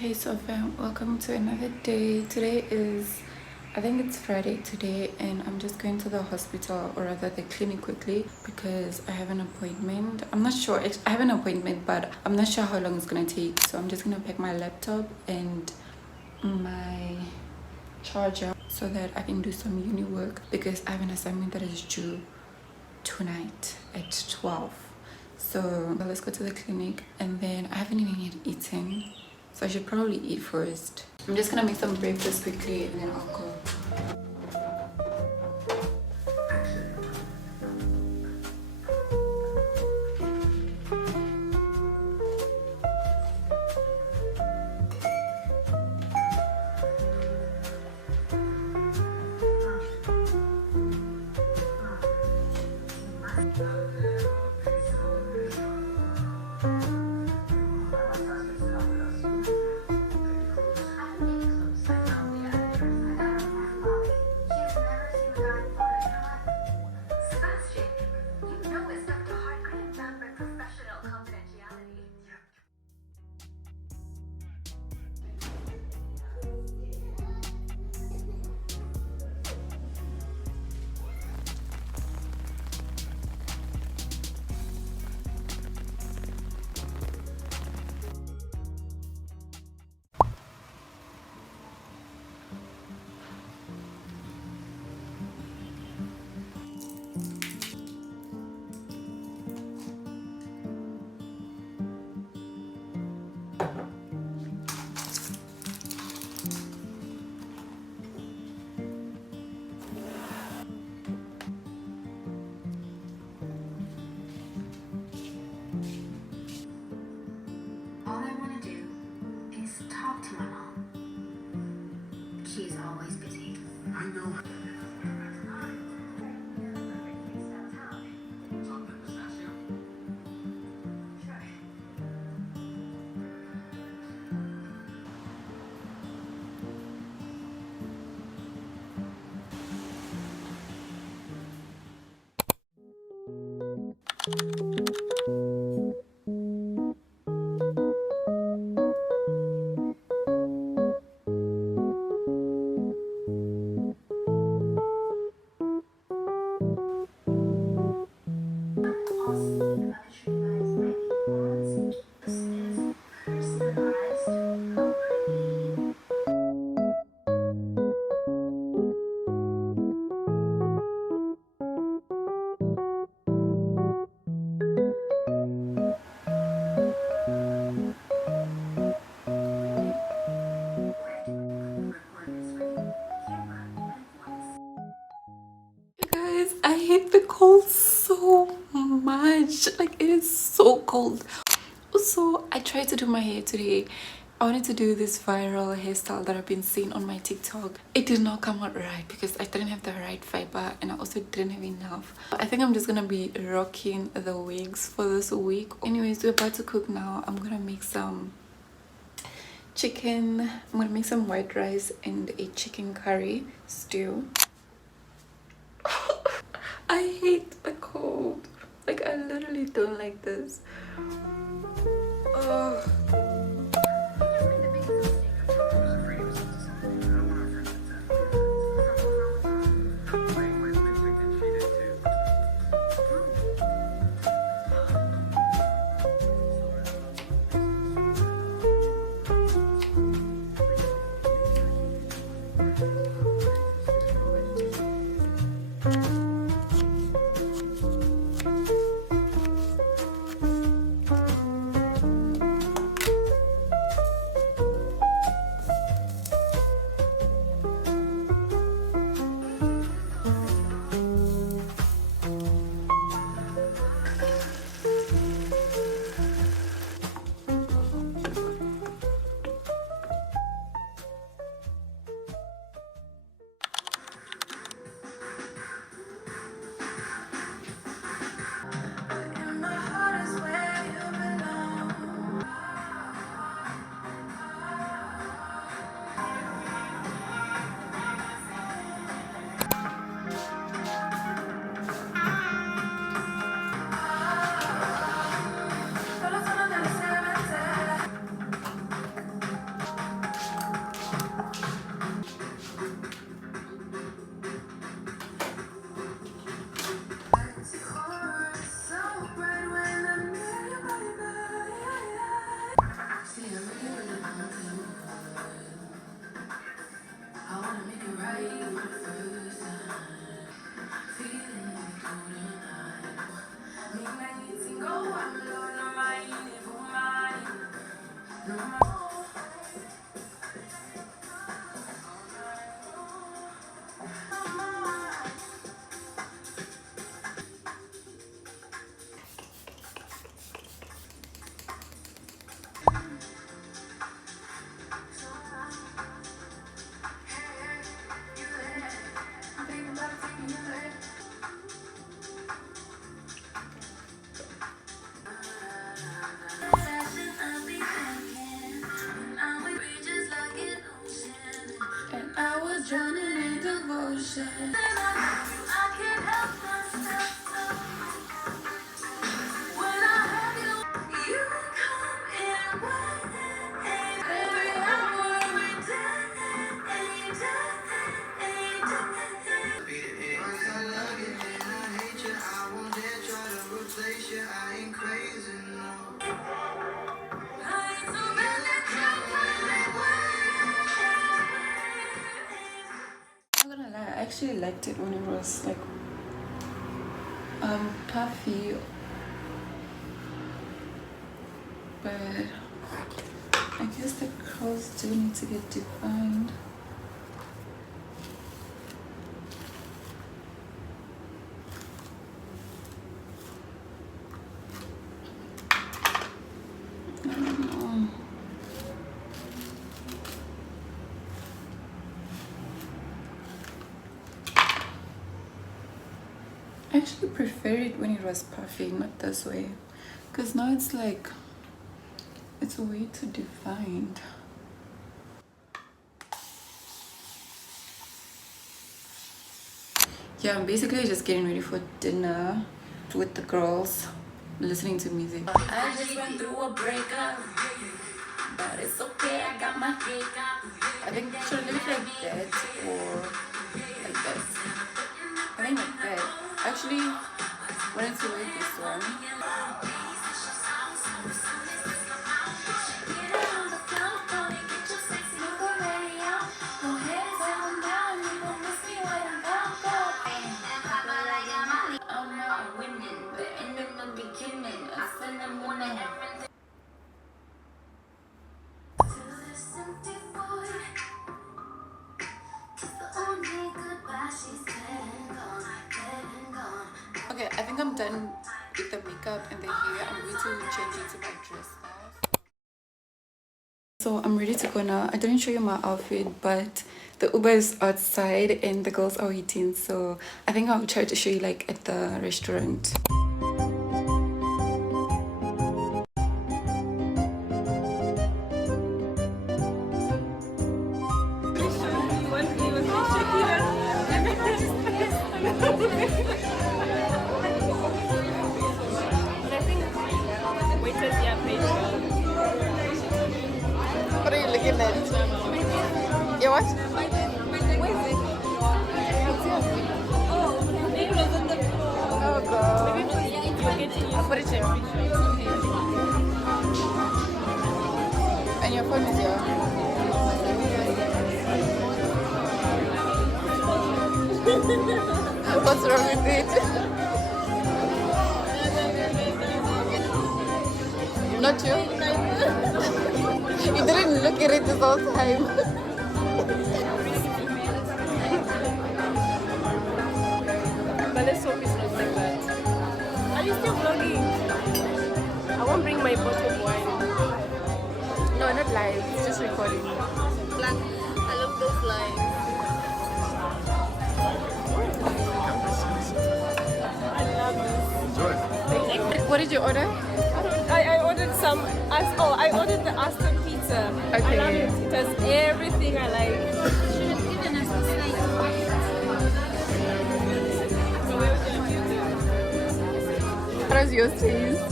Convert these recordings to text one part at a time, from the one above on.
Hey Sophia, welcome to another day. Today is, I think it's Friday today, and I'm just going to the hospital, or rather the clinic, quickly because I have an appointment. I'm not sure, I have an appointment, but I'm not sure how long it's gonna take. So I'm just gonna pack my laptop and my charger so that I can do some uni work because I have an assignment that is due tonight at 12. So let's go to the clinic, and then I haven't even yet eaten. So I should probably eat first. I'm just gonna make some breakfast quickly and then I'll go. She's always busy. I know. Guys, I hate the cold so much. Like, it is so cold. Also, I tried to do my hair today. I wanted to do this viral hairstyle that I've been seeing on my TikTok. It did not come out right because I didn't have the right fiber and I also didn't have enough. I think I'm just gonna be rocking the wigs for this week. Anyways, we're about to cook now. I'm gonna make some chicken. I'm gonna make some white rice and a chicken curry stew. I hate the cold. Like, I literally don't like this. Oh. And I was drowning in devotion. I'm not gonna lie, I actually liked it when it was like puffy, but I guess the curls do need to get defined. I don't know. I actually prefer it when it was puffy, not this way, because now it's like it's way too defined. Yeah, I'm basically just getting ready for dinner with the girls, listening to music. I just went through a breakup, but it's okay, I got my cake up. I think should I leave it like that or like this? I think like that. Actually, wanted to wear this one. Okay, I think I'm done with the makeup and the hair. I'm going to change into my dress now. So I'm ready to go now. I didn't show you my outfit, but the Uber is outside and the girls are eating. So I think I'll try to show you like at the restaurant. What are you looking at? You what? Oh god. I'll put it in. And your phone is here. What's wrong with it? Not you? You didn't look at it this whole time. But let's hope it's not like that. Are you still vlogging? I won't bring my bottle of wine. No, not live. It's just recording. I love those lines. I love this. What did you order? I ordered some. I ordered the Aston pizza. Okay. I love it. It has everything I like. Should have given us the slice of So where would you do? How does yours taste?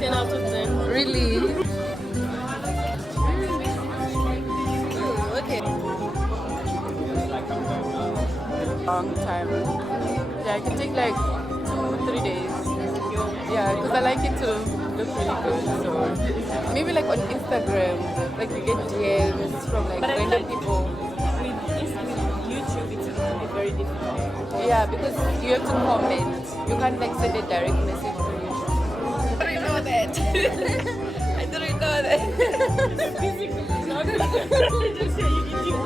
10 out of 10. Really? Okay. Long time. Yeah, it can take like 2-3 days. Yeah, because I like it to look really good. So maybe like on Instagram, like you get DMs from like But I feel random like people. With YouTube, it's going to be very difficult. Yeah, because you have to comment. You can't like send a direct message to YouTube. I didn't know that. I didn't know know that. Physical vlog. Just say you eating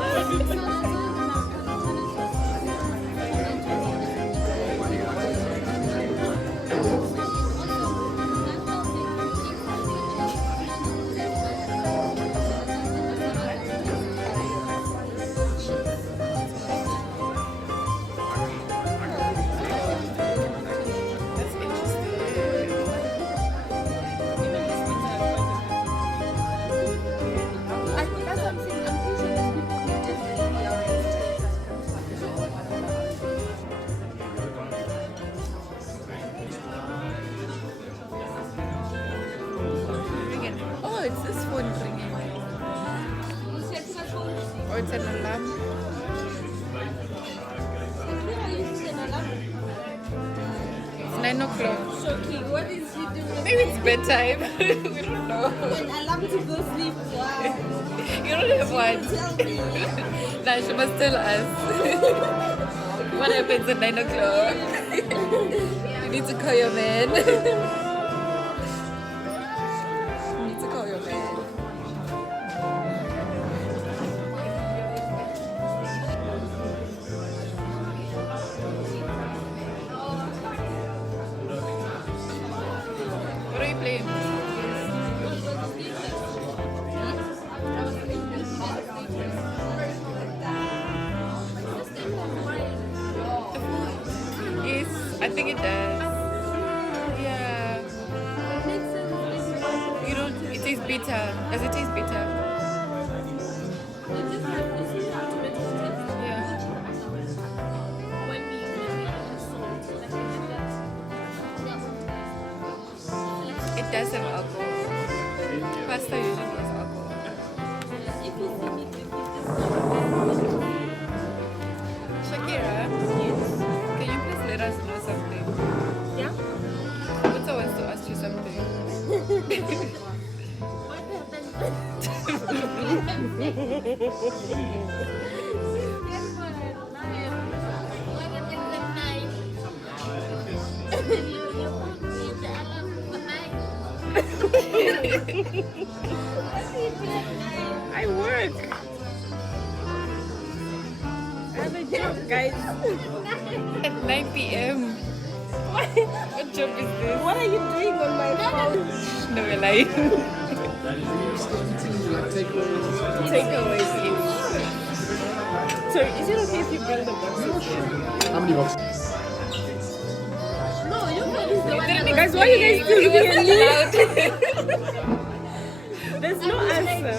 Oh, it's this phone ringing. Or it's an alarm. It's 9 o'clock. Shocking. What is he doing? Maybe it's bedtime. We don't know. An alarm to go sleep. Wow. You don't have one. Tell me. Nah, she must tell us. What happens at 9 o'clock? You need to call your man. You need to call your man. What are you playing? Yes, I think it does. Yeah. You don't, it tastes bitter. Does it taste bitter? Yeah. It does have alcohol. Pasta usually has alcohol. Shakira, can you please let us know something? Yeah? What's wants to ask you something? I work. I have a job, guys. At 9 p.m. What job is this? What are you doing on my phone? No, we're lying. Takeaways. So, is it okay if you bring the boxes here? How many boxes? No, you guys is the one that Guys, why are you guys still It being wasn't late? allowed. There's no answer.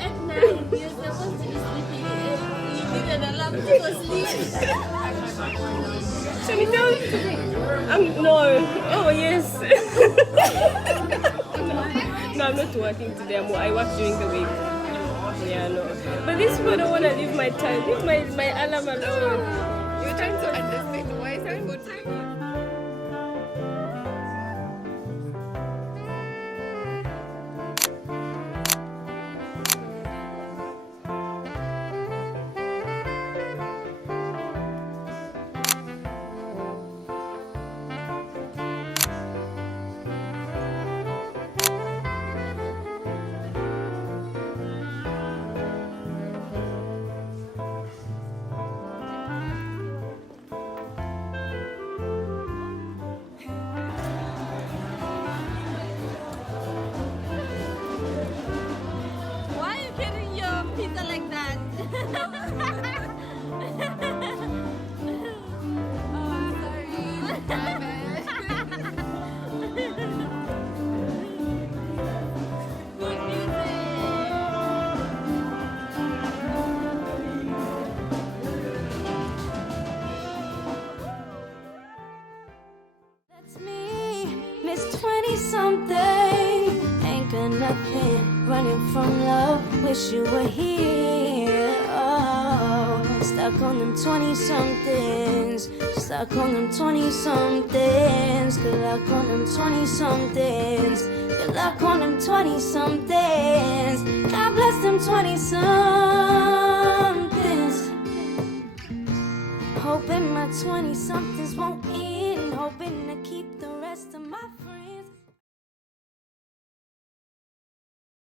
at 9, you're supposed to be sleeping. You need an alarm to go sleep. Should we tell? No. Oh, yes. No, I'm not working today. I work during the week. Yeah, no. But these people don't want to leave my time. Leave my alarm alone. You're trying to understand why is that good? Why are you carrying your pizza like that? Oh, sorry. Good music. That's me, Miss 20-something. Ain't got nothing, running from love. Wish you were here. Oh, stuck on them 20-somethings. Stuck on them 20-somethings. Good luck on them 20-somethings. Good luck on them 20-somethings. God bless them 20-somethings. Hoping my 20-somethings won't end. Hoping to keep the rest of my friends.